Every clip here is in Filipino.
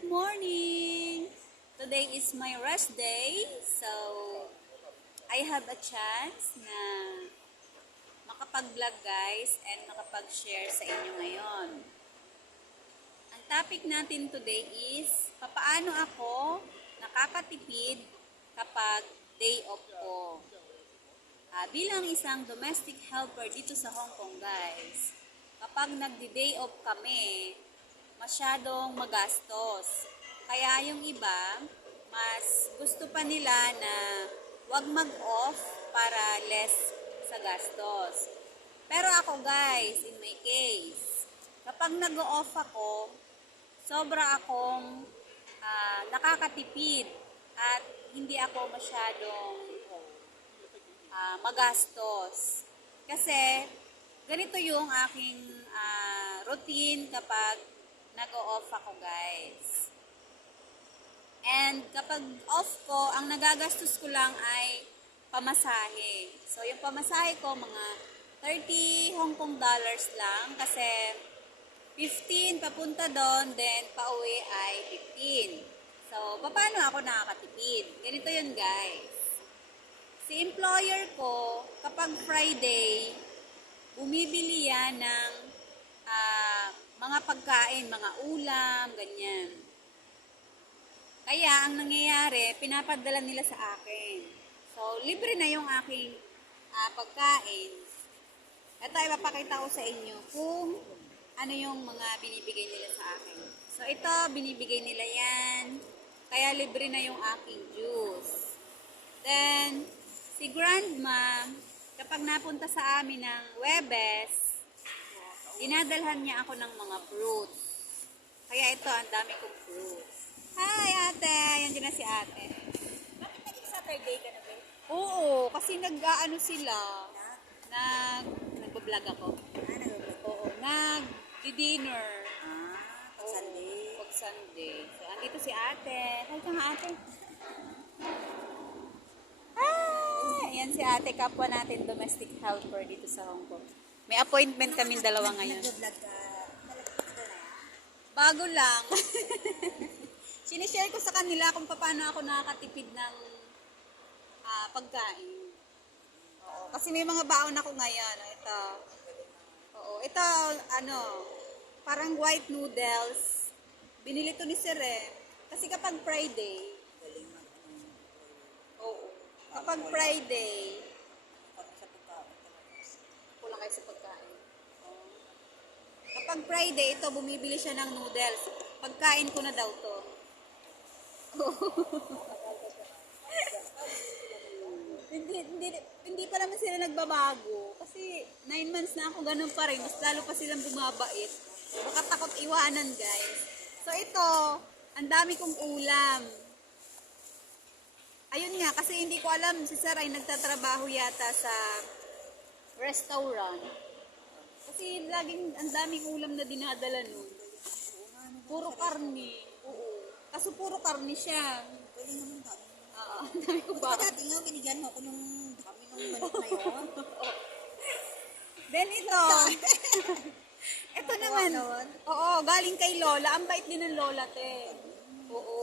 good morning! Today is my rest day, so I have a chance na makapag-vlog guys and makapag-share sa inyo ngayon. Ang topic natin today is papaano ako nakakatipid kapag day off ko. Ah, bilang isang domestic helper dito sa Hong Kong guys, kapag nagdi-day off kami, masyadong magastos. Kaya yung iba, mas gusto pa nila na wag mag-off para less sa gastos. Pero ako guys, in my case, kapag nag-off ako, sobra akong ah, nakakatipid at hindi ako masyadong ah, magastos. Kasi ganito yung aking ah, routine kapag nag-off ako guys. And kapag off ko, ang nagagastos ko lang ay pamasahe. So yung pamasahe ko mga 30 Hong Kong dollars lang kasi 15 papunta doon, then pauwi ay 15. So, paano ako nakakatipid? Ganito yun guys. Si employer ko, kapag Friday, bumibili yan ng mga pagkain, mga ulam, ganyan. Kaya, ang nangyayari, pinapadala nila sa akin. So, libre na yung aking ah, pagkain. Ito, ipapakita ko sa inyo kung ano yung mga binibigay nila sa akin. So, ito, binibigay nila yan. Kaya libre na yung aking juice. Then, si grandma, kapag napunta sa amin ng Webes, dinadalhan niya ako ng mga fruits. Kaya ito, ang dami kong fruits. Hi, ate! Yan din na si ate. Bakit naging Saturday ka na ba? Oo, kasi nag-ano sila. Nag, nag-vlog ako. Ah, nag-vlog. Oo, nag-dinner. Ah, pag Sunday. Pag Sunday. So, andito si ate. Hi ka nga ate. Ah, ayan si ate, kapwa natin domestic helper dito sa Hong Kong. May appointment kami dalawa ngayon. Bago lang. Sinishare ko sa kanila kung paano ako nakakatipid ng ah, pagkain. Oo, kasi may mga baon ako ngayon. Ito. Oo, ito, ano, parang white noodles. Binili to ni Sir eh. Kasi kapag Friday, oo, kapag Friday, Parang sa pagkain talaga. kulang kayo pagkain. Oo. Kapag Friday, ito, bumibili siya ng noodles. Pagkain ko na daw to. hindi, hindi, hindi pa naman sila nagbabago. Kasi nine months na ako ganun pa rin. Mas lalo pa silang bumabait. Baka takot iwanan, guys. So ito, ang dami kong ulam. Ayun nga, kasi hindi ko alam, si Sir ay nagtatrabaho yata sa restaurant. Kasi laging ang daming ulam na dinadala nun. Puro karne. Oo. Kaso puro karne siya. Pwede naman dami. Oo, ang dami ko ba? Baka dati nga binigyan mo ako nung dami nung manok na yun. Then ito. ito naman. Oo, galing kay Lola. Ang bait din ng Lola, te. Oo.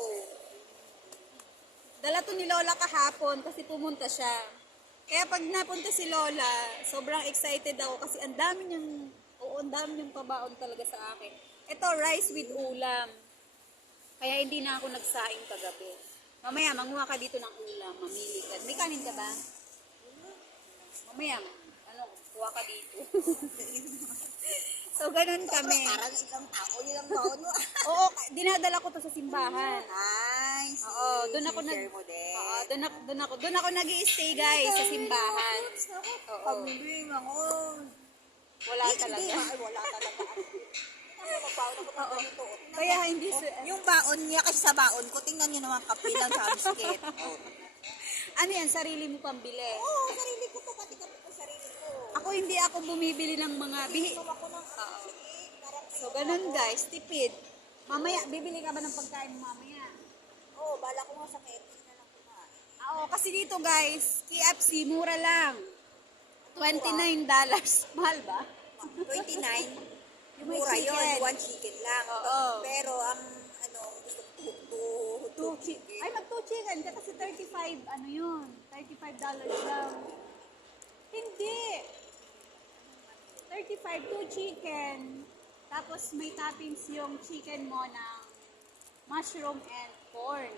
Dala to ni Lola kahapon kasi pumunta siya. Kaya pag napunta si Lola, sobrang excited ako kasi ang dami niyang, oo, ang dami niyang pabaon talaga sa akin. Ito, rice with ulam. Kaya hindi na ako nagsaing kagabi. Mamaya, manguha ka dito ng ulam, mamili ka. May kanin ka ba? Mamaya, ano, kuha ka dito. so, ganun kami. Parang isang tao yun ang baon mo. Oo, dinadala ko to sa simbahan. Ay, si, Oo, doon ako nag Oo, doon ako doon ako doon ako nag-stay guys sa simbahan. Oo. Pambiling ako. Wala talaga. Ay, wala talaga. Ganito. Kaya hindi su- Yung baon niya kasi sa baon ko, tingnan niyo naman kapilang sa biscuit. Oh. ano yan sarili mo pambili. Oo, sarili ko to, pati kami ko sarili ko. Ako hindi ako bumibili ng mga bihi. Ako ng Oo. So ganun guys, tipid. Mamaya bibili ka ba ng pagkain mo mamaya? oo, bala ko nga sa KFC na lang kumain. Ah, Oo, kasi dito guys, KFC mura lang. $29. Mahal ba? 29, Yung mura yun, chicken. one chicken lang. Oo. Pero ang ano, gusto ko Ay, mag two chicken ka kasi 35, ano yun? 35 dollars lang. Hindi. 35, two chicken. Tapos may toppings yung chicken mo ng mushroom and corn.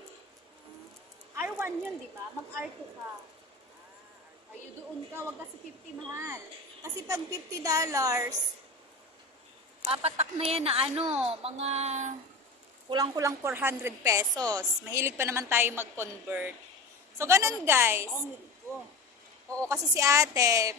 R1 yun, di ba? Mag-R2 ka. Ay, doon ka, wag ka sa 50 mahal. Kasi pag 50 dollars, papatak na yan na ano, mga kulang-kulang 400 pesos. Mahilig pa naman tayo mag-convert. So, ganun guys. Oo, kasi si ate,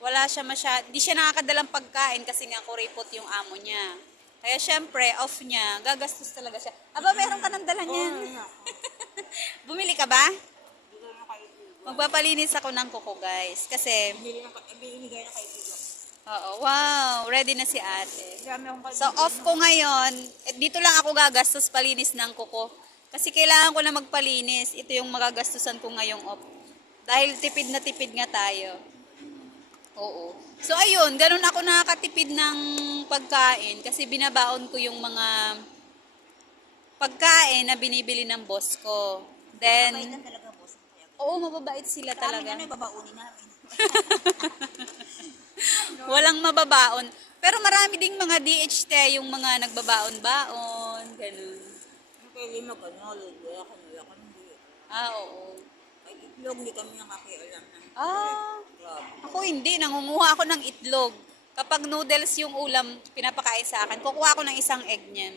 wala siya masyad, di siya nakakadalang pagkain kasi nga kuripot yung amo niya. Kaya syempre, off niya, gagastos talaga siya. Aba, meron ka ng dala niyan. Ako. Bumili ka ba? Magpapalinis ako ng kuko, guys. Kasi, oo, wow, ready na si ate. So, off ko ngayon. Eh, dito lang ako gagastos palinis ng kuko. Kasi kailangan ko na magpalinis. Ito yung magagastusan ko ngayong off. Dahil tipid na tipid nga tayo. Oo. So, ayun. Ganun ako nakakatipid ng pagkain. Kasi binabaon ko yung mga pagkain na binibili ng boss ko. Then, lang talaga, boss. Oo, mababait sila sa amin, talaga. ano, ibabaunin namin. Walang mababaon. Pero marami ding mga DHT, yung mga nagbabaon-baon, ganun. Pwede mag-ano, lugo, ako, ako, hindi. Ah, oo. Ay, itlog, hindi kami nakakialam ng Ah, ako hindi. Nangunguha ako ng itlog. Kapag noodles yung ulam pinapakain sa akin, kukuha ako ng isang egg niyan.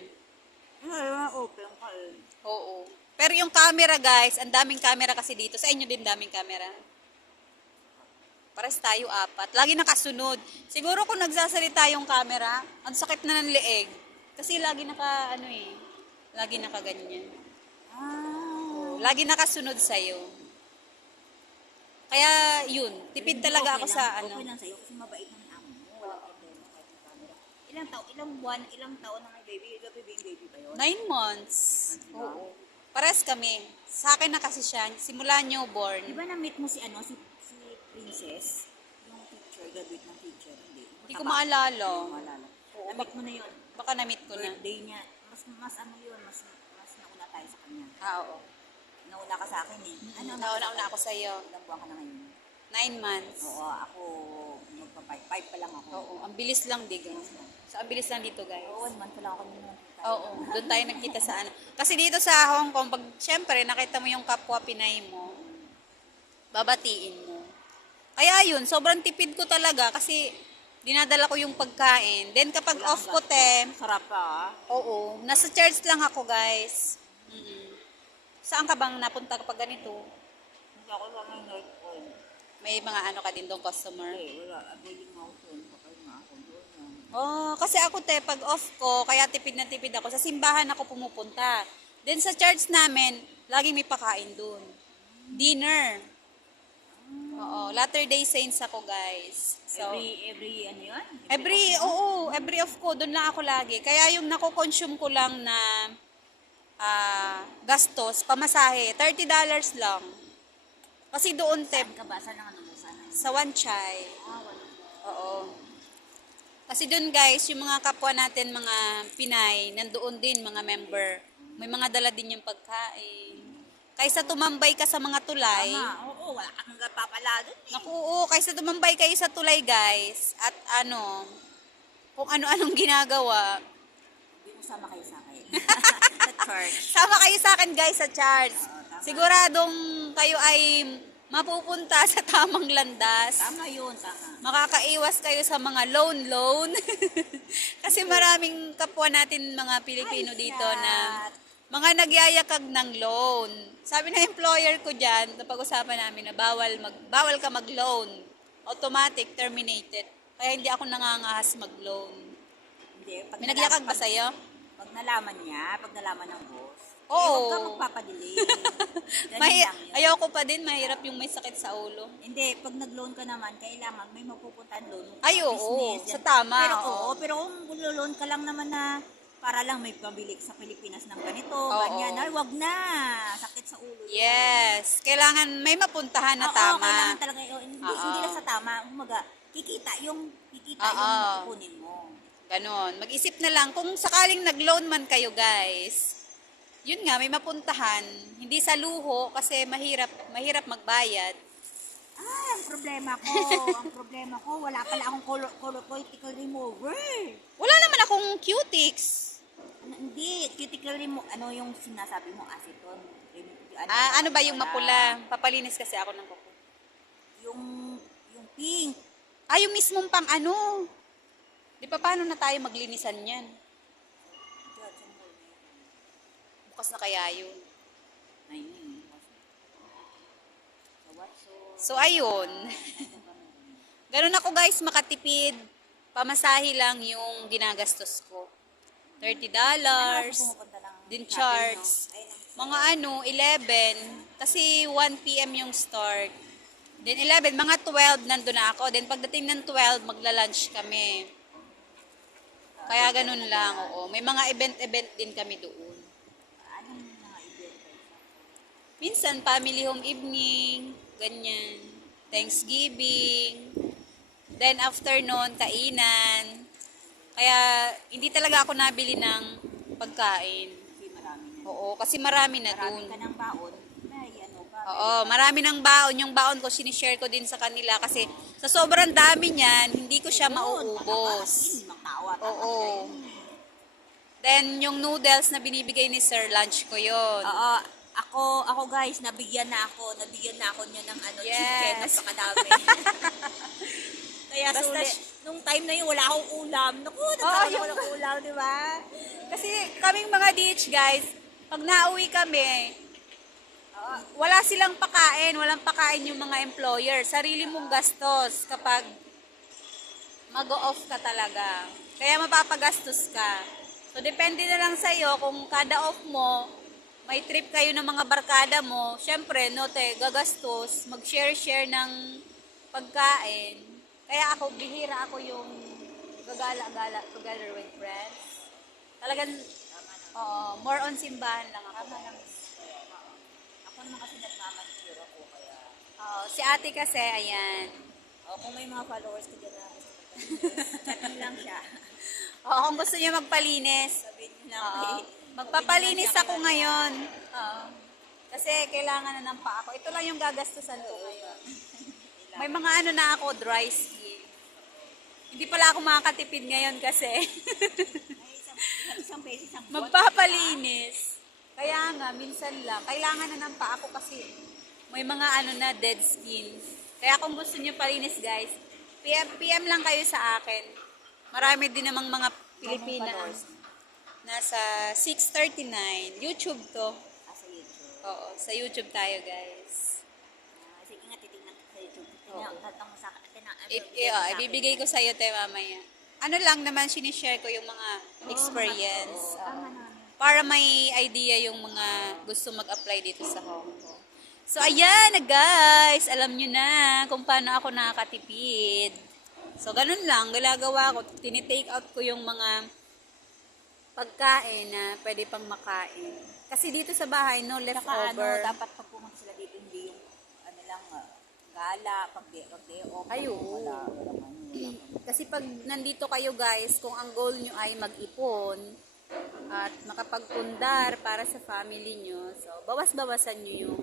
Ano, open ka eh. Oo. Pero yung camera guys, ang daming camera kasi dito. Sa inyo din daming camera. Pares tayo apat. Lagi nakasunod. Siguro kung nagsasalita yung camera, ang sakit na ng leeg. Kasi lagi naka, ano eh, lagi naka ganyan. Ah. Lagi nakasunod sa'yo. Kaya yun, tipid talaga Okay ako lang, sa ano. Okay lang sa'yo kasi mabait naman amo mo. Wala problema kahit may camera. Taon, ilang buwan, ilang taon na may baby? Ilang baby yung baby ba yun? Nine months. Diba? Oo. Pares kami. Sa akin na kasi siya, simula Di newborn. ba na-meet mo si ano, si, si Princess? Yung teacher, graduate ng teacher, hindi. Hindi ko maalala. Hindi ko maalala. Oo, Na-meet mo na yun. Baka na-meet ko na. Birthday niya. Mas, mas ano yun, mas, mas nauna tayo sa kanya. Ah, oo. Nauna ka sa akin eh. Ano, Nauna-una ako sa'yo. Ilang buwan ka na ngayon? Nine months. Oo, ako magpa-five. Five. Oo, ang bilis lang, diga. So, ang bilis lang dito, guys. Oo, one month pa lang ako nung Oo, doon tayo nagkita sa ano. Kasi dito sa Hong Kong, pag syempre nakita mo yung kapwa Pinay mo, babatiin mo. Kaya yun, sobrang tipid ko talaga kasi dinadala ko yung pagkain. Then kapag Wala off ko, te, Sarap pa oo, nasa church lang ako, guys. mm Saan ka bang napunta kapag ganito? Hindi ako sa North. May mga ano ka din doon, customer? Eh, wala. Kapag ako doon. ah. Oh, kasi ako te, pag off ko, kaya tipid na tipid ako, sa simbahan ako pumupunta. Then sa church namin, lagi may pakain dun. Dinner. Oo, Latter Day Saints ako, guys. So, every, every, ano yun? every, oo, every off ko, dun lang ako lagi. Kaya yung nako-consume ko lang na ah, gastos, pamasahe, $30 lang. Kasi doon, te, Saan ka ba? Saan ang? Saan sa Chai, Ah. Oo. Kasi dun guys, yung mga kapwa natin, mga Pinay, nandoon din mga member. May mga dala din yung pagkain. Kaysa tumambay ka sa mga tulay. Tama. Oo, wala kang papala doon eh. Naku, oo, kaysa tumambay kayo sa tulay guys. At ano, kung ano-anong ginagawa. Hindi mo sama kayo sa akin. sa church. Sama kayo sa akin guys sa church. Oo, tama. Siguradong kayo ay mapupunta sa tamang landas. Tama yun, tama. makakaiwas kayo sa mga loan-loan. Kasi maraming kapwa natin mga Pilipino Ay, dito na mga nagyayakag ng loan. Sabi ng employer ko dyan, napag-usapan namin na bawal, mag, bawal ka mag-loan. Automatic, terminated. Kaya hindi ako nangangahas mag-loan. Hindi. Pag May nagyakag ba sa'yo? Pag nalaman niya, pag nalaman ng boss, Oo. eh, huwag ka magpapadelay. Mahi- yun. ayoko pa din, mahirap yung may sakit sa ulo. Hindi, pag nag-loan ka naman, kailangan may mapupuntahan loan. mo. Ay, oo. Business, Sa yan. tama, Pero oo. oo, pero kung loan ka lang naman na para lang may pabili sa Pilipinas ng ganito, ganyan, ay, wag na. Sakit sa ulo. yun. Yes. Kailangan may mapuntahan na Oo, tama. kailangan talaga, oh, hindi, Oo. hindi lang sa tama, umaga, kikita yung, kikita Oo. yung kukunin mo. Ganon. Mag-isip na lang kung sakaling nag-loan man kayo, guys. Yun nga, may mapuntahan. Hindi sa luho kasi mahirap, mahirap magbayad. Ah, ang problema ko, ang problema ko, wala pala akong color, color cuticle remover. Wala naman akong cutics. Ano, hindi, cuticle remover, ano yung sinasabi mo, acetone? Rem- Ah, ano ba yung mapula? Papalinis kasi ako ng kuko. Yung, yung pink. Ah, yung mismong pang ano. Di pa paano na tayo maglinisan yan? Diyan, saan mo yun? Bukas na kaya yun. Ayun. So, ayun. Ganun ako guys, makatipid. Pamasahe lang yung ginagastos ko. $30. pumupunta ng Din charts. Mga ano, 11. Kasi 1 p.m. yung start. Then 11, mga 12 nandun na ako. Then pagdating ng 12, magla-lunch kami. Kaya ganun lang, oo. May mga event-event din kami doon. Anong mga event kayo? Minsan, family home evening, ganyan. Thanksgiving. Then after nun, kainan. Kaya hindi talaga ako nabili ng pagkain. Kasi marami na. Oo, kasi marami na Marami dun. ka ng baon. May ano ka. Oo, marami ng baon. Yung baon ko, sinishare ko din sa kanila kasi sa sobrang dami niyan, hindi ko siya mauubos. Oo. Then, yung noodles na binibigay ni Sir, lunch ko yon. Oo. Ako, ako guys, nabigyan na ako. Nabigyan na ako niya ng ano, Yes. chicken. Napakadami. Kaya Basta sulit. Nung time na yun, wala akong ulam. Naku, Oo, nagkaroon yung- ako ng ulam, di ba? Kasi kaming mga DH guys, pag nauwi kami, ah, wala silang pakain, walang pakain yung mga employer. Sarili mong gastos kapag mag-off ka talaga. Kaya mapapagastos ka. So, depende na lang sa'yo kung kada off mo, may trip kayo ng mga barkada mo, syempre, no, te, gagastos, mag-share-share ng pagkain. Kaya ako, bihira ako yung gagala-gala together with friends. Talagang, oo, more on simbahan lang ako. Tama lang. Oo. Ako naman kasi nagmamanicure ako, kaya... Oo, si ate kasi, ayan. O, kung may mga followers ka dyan na lang siya. Oo, kung gusto niya magpalinis, Sabihin niyo lang. Magpapalinis ako ngayon. Oo. Kasi kailangan na ng pa ako. Ito lang yung gagastusan ko ngayon. May mga ano na ako, dry skin. Hindi pala ako makakatipid ngayon kasi magpapalinis. Kaya nga, minsan lang. Kailangan na ng pa ako kasi may mga ano na dead skin. Kaya kung gusto niyo palinis guys, PM, PM lang kayo sa akin. Marami din namang mga Pilipina. Nasa 639. YouTube to. Ah, sa YouTube. Oo, sa YouTube tayo guys. Ah, sige nga, titignan ko sa YouTube. Tatang mo sa I- ano, i- oh, ibibigay ko sa iyo tayo mamaya. Ano lang naman, sinishare ko yung mga experience. Namin. para may idea yung mga gusto mag-apply dito sa Hong Kong. So, ayan na guys. Alam nyo na kung paano ako nakakatipid. So, ganun lang. Galagawa ko. Tinitake out ko yung mga pagkain na pwede pang makain. Kasi dito sa bahay, no, Saka ano, leftover. dapat pag pumunta sila dito, hindi yung, ano lang, ah, gala, pag day, pag day off. Ay, oo. Wala, wala, wala, wala. Kasi pag nandito kayo guys, kung ang goal nyo ay mag-ipon at makapagpundar para sa family nyo, so bawas-bawasan nyo yung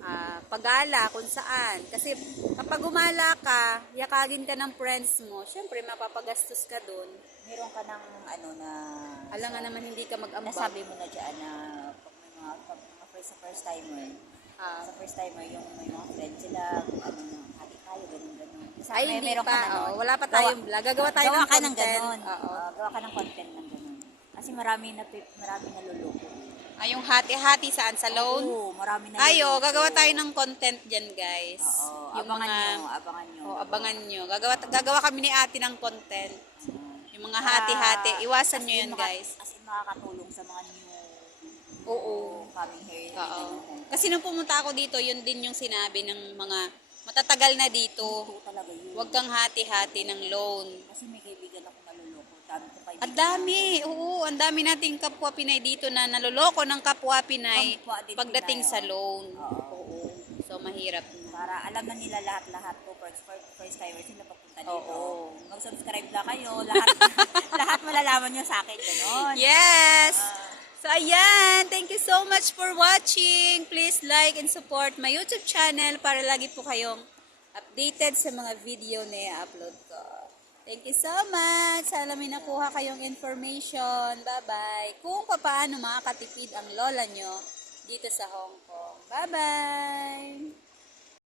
ah, paggala kung saan. Kasi kapag gumala ka, yakagin ka ng friends mo, syempre mapapagastos ka dun. Meron ka ng, ano, na, Alam nga naman hindi ka mag-ambag. nasabi mo na dyan na, pag may mga, pag mga first, sa first timer, Ah, sa first timer, yung may mga friends sila, kung ano, na, hati tayo, ganun, ganun. Sa- ay, hindi meron pa. ka oh, wala pa Gawa- tayong vlog. Gagawa tayo gawa ng ka ng content. ganun. Oo. Ah, gawa ka ng content ng ganun. Kasi marami na, marami na luloko. Ah, yung hati-hati saan? Sa loan? Oo, marami na Ayo, gagawa tayo ng content dyan guys. Oo, yung abangan mga, nyo, abangan nyo. Oh, abangan nyo. Gagawa, gagawa kami ni ate ng content. Yung mga hati-hati. Ah, Iwasan as nyo yun, guys. As in, makakatulong sa mga new Oo. coming here. Oo. Kasi nung pumunta ako dito, yun din yung sinabi ng mga matatagal na dito. Huwag kang hati-hati ng loan. Kasi may kaibigan ako naluloko. Dami ko kaibigan. Ang dami. Oo, ang dami nating kapwa Pinay dito na naloloko ng kapwa Pinay Kapwa din pagdating Pinay, sa loan. Oo. Oo. So, mahirap na. Para alam na nila lahat-lahat ko first, first, first timers yung napapunta dito. Oo. Mag-subscribe lang kayo. Lahat lahat malalaman nyo sa akin. Ganon. Yes! Ah, So, ayan. Thank you so much for watching. Please like and support my YouTube channel para lagi po kayong updated sa mga video na i-upload ko. Thank you so much. Sana may nakuha kayong information. Bye-bye. Kung paano makakatipid ang lola nyo dito sa Hong Kong. Bye-bye.